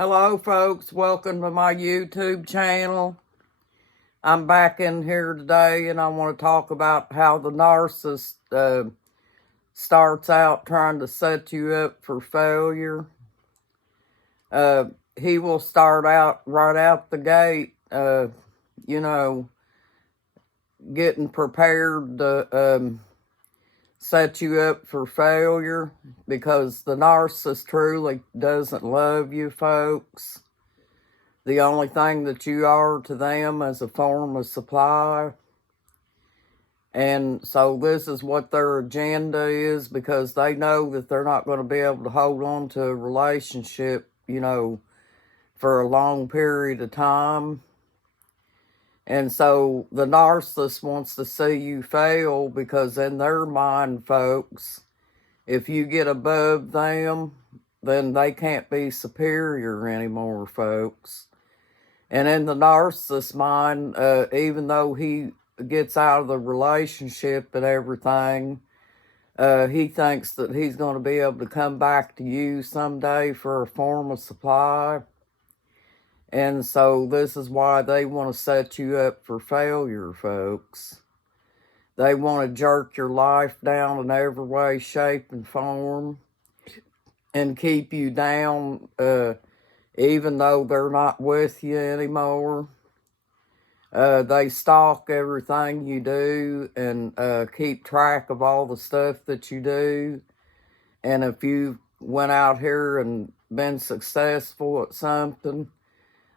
Hello, folks. Welcome to my YouTube channel. I'm back in here today, and I want to talk about how the narcissist starts out trying to set you up for failure. He will start out right out the gate, getting prepared to set you up for failure, because the narcissist truly doesn't love you, folks. The only thing that you are to them is a form of supply. And so this is what their agenda is, because they know that they're not going to be able to hold on to a relationship, for a long period of time. And so the narcissist wants to see you fail, because in their mind, folks, if you get above them, then they can't be superior anymore, folks. And in the narcissist's mind, even though he gets out of the relationship and everything, he thinks that he's going to be able to come back to you someday for a form of supply. And so this is why they want to set you up for failure, folks. They want to jerk your life down in every way, shape, and form, and keep you down, even though they're not with you anymore. They stalk everything you do and keep track of all the stuff that you do. And if you went out here and been successful at something,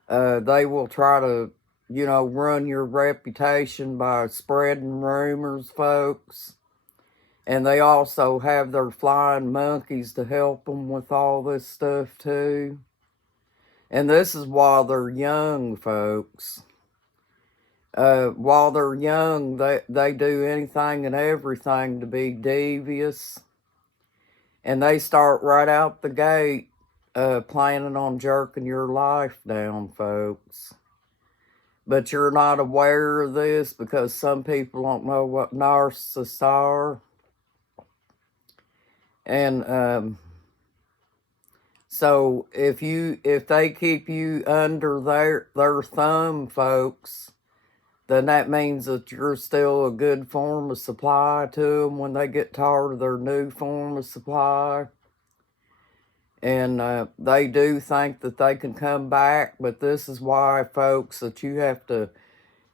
they will try to, run your reputation by spreading rumors, folks. And they also have their flying monkeys to help them with all this stuff, too. And this is while they're young, folks. While they're young, they do anything and everything to be devious. And they start right out the gate planning on jerking your life down, folks. But you're not aware of this, because some people don't know what narcissists are. And so if they keep you under their thumb, folks, then that means that you're still a good form of supply to them when they get tired of their new form of supply. And they do think that they can come back, but this is why, folks, that you have to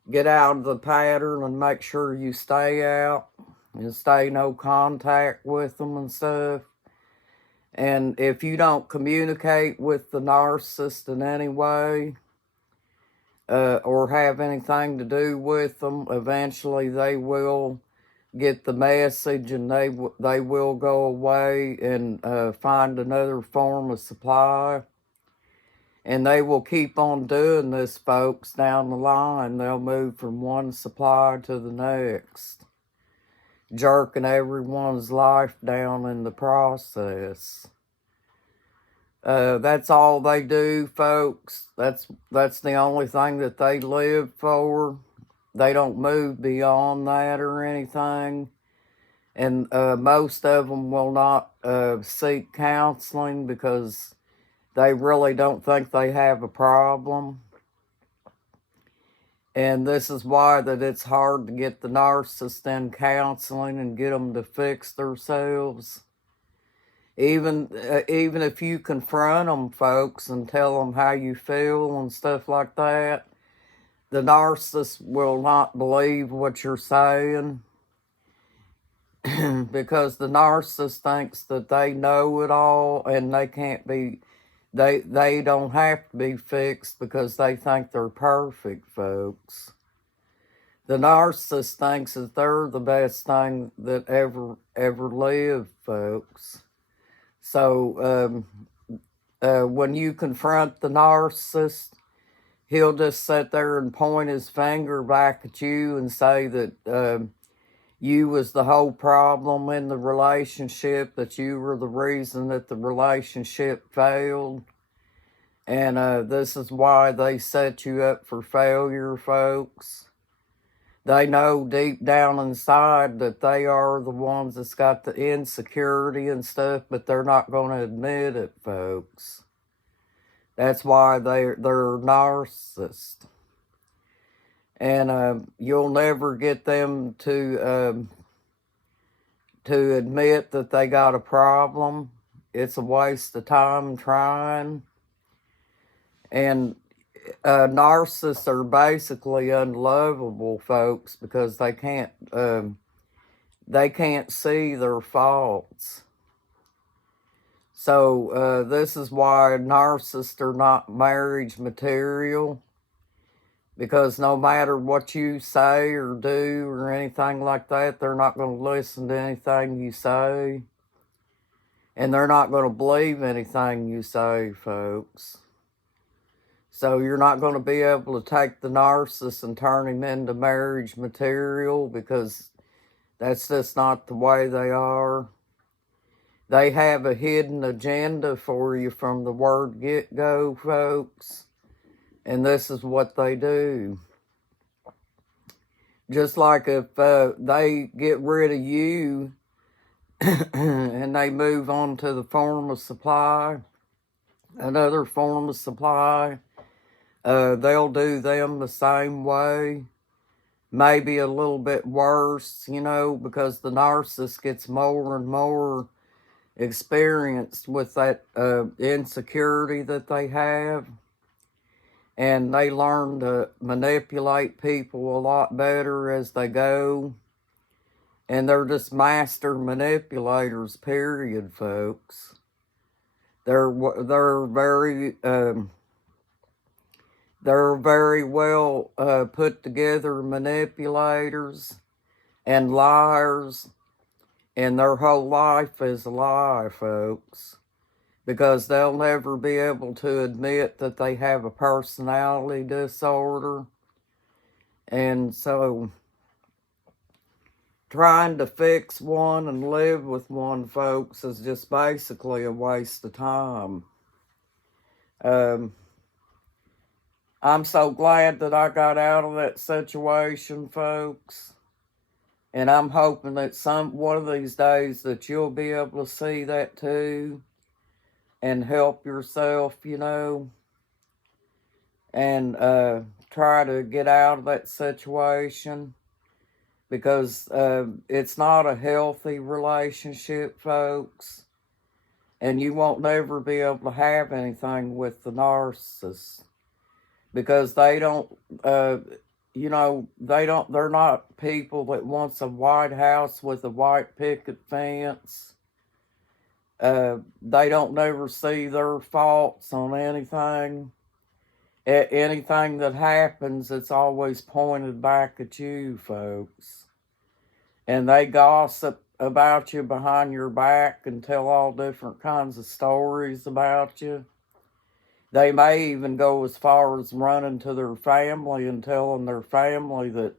get out of the pattern and make sure you stay out and stay no contact with them and stuff. And if you don't communicate with the narcissist in any way, or have anything to do with them, eventually they will get the message, and they will go away and find another form of supply. And they will keep on doing this, folks, down the line. They'll move from one supply to the next, jerking everyone's life down in the process. That's all they do, folks. That's the only thing that they live for. They don't move beyond that or anything. And most of them will not seek counseling, because they really don't think they have a problem. And this is why that it's hard to get the narcissist in counseling and get them to fix themselves. Even if you confront them, folks, and tell them how you feel and stuff like that, the narcissist will not believe what you're saying, because the narcissist thinks that they know it all, and they can't be, they don't have to be fixed, because they think they're perfect, folks. The narcissist thinks that they're the best thing that ever lived, folks. So when you confront the narcissist, he'll just sit there and point his finger back at you and say that you was the whole problem in the relationship, that you were the reason that the relationship failed. And this is why they set you up for failure, folks. They know deep down inside that they are the ones that's got the insecurity and stuff, but they're not going to admit it, folks. That's why they're narcissists. And you'll never get them to admit that they got a problem. It's a waste of time trying. And narcissists are basically unlovable, folks, because they can't see their faults. So this is why narcissists are not marriage material, because no matter what you say or do or anything like that, they're not going to listen to anything you say. And they're not going to believe anything you say, folks. So you're not going to be able to take the narcissist and turn him into marriage material, because that's just not the way they are. They have a hidden agenda for you from the word get-go, folks. And this is what they do. Just like if they get rid of you and they move on to the form of supply, another form of supply, they'll do them the same way. Maybe a little bit worse, because the narcissist gets more and more experienced with that insecurity that they have. And they learn to manipulate people a lot better as they go. And they're just master manipulators, period, folks. They're very well put together manipulators and liars. And their whole life is a lie, folks. Because they'll never be able to admit that they have a personality disorder. And so, trying to fix one and live with one, folks, is just basically a waste of time. I'm so glad that I got out of that situation, folks. And I'm hoping that one of these days that you'll be able to see that too. And help yourself, and try to get out of that situation, because it's not a healthy relationship, folks, and you won't never be able to have anything with the narcissist, because they don't, they're not people that wants a white house with a white picket fence. They don't never see their faults on anything. Anything that happens, it's always pointed back at you, folks. And they gossip about you behind your back and tell all different kinds of stories about you. They may even go as far as running to their family and telling their family that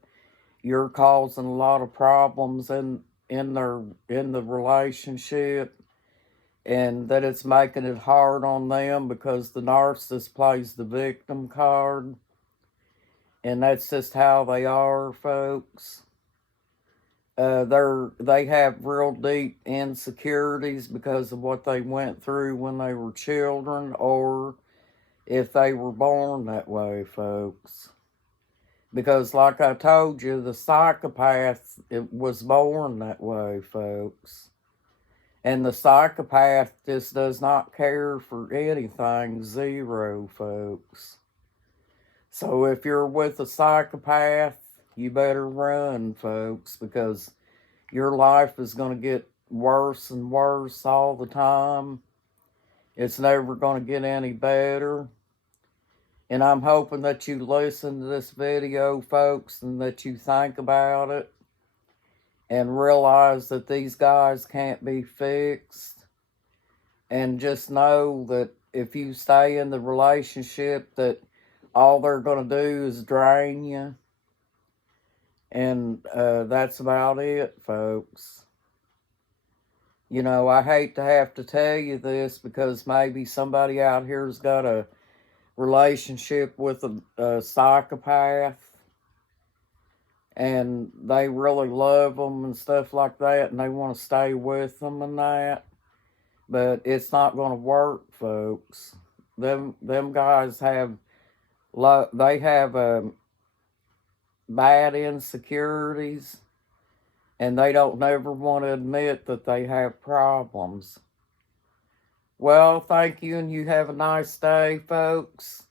you're causing a lot of problems in the relationship. And that it's making it hard on them because the narcissist plays the victim card. And that's just how they are, folks. They have real deep insecurities because of what they went through when they were children, or if they were born that way, folks. Because like I told you, the psychopath was born that way, folks. And the psychopath just does not care for anything, zero, folks. So if you're with a psychopath, you better run, folks, because your life is going to get worse and worse all the time. It's never going to get any better. And I'm hoping that you listen to this video, folks, and that you think about it. And realize that these guys can't be fixed. And just know that if you stay in the relationship, that all they're going to do is drain you. And that's about it, folks. I hate to have to tell you this, because maybe somebody out here's got a relationship with a psychopath. And they really love them and stuff like that, and they want to stay with them and that. But it's not going to work, folks, them guys have they have bad insecurities, and they don't never want to admit that they have problems. Well, thank you, and you have a nice day, folks.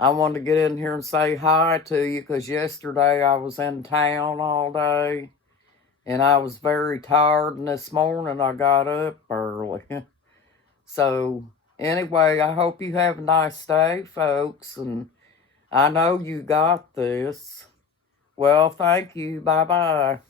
I wanted to get in here and say hi to you because yesterday I was in town all day and I was very tired, and this morning I got up early. So, anyway, I hope you have a nice day, folks, and I know you got this. Well, thank you. Bye bye.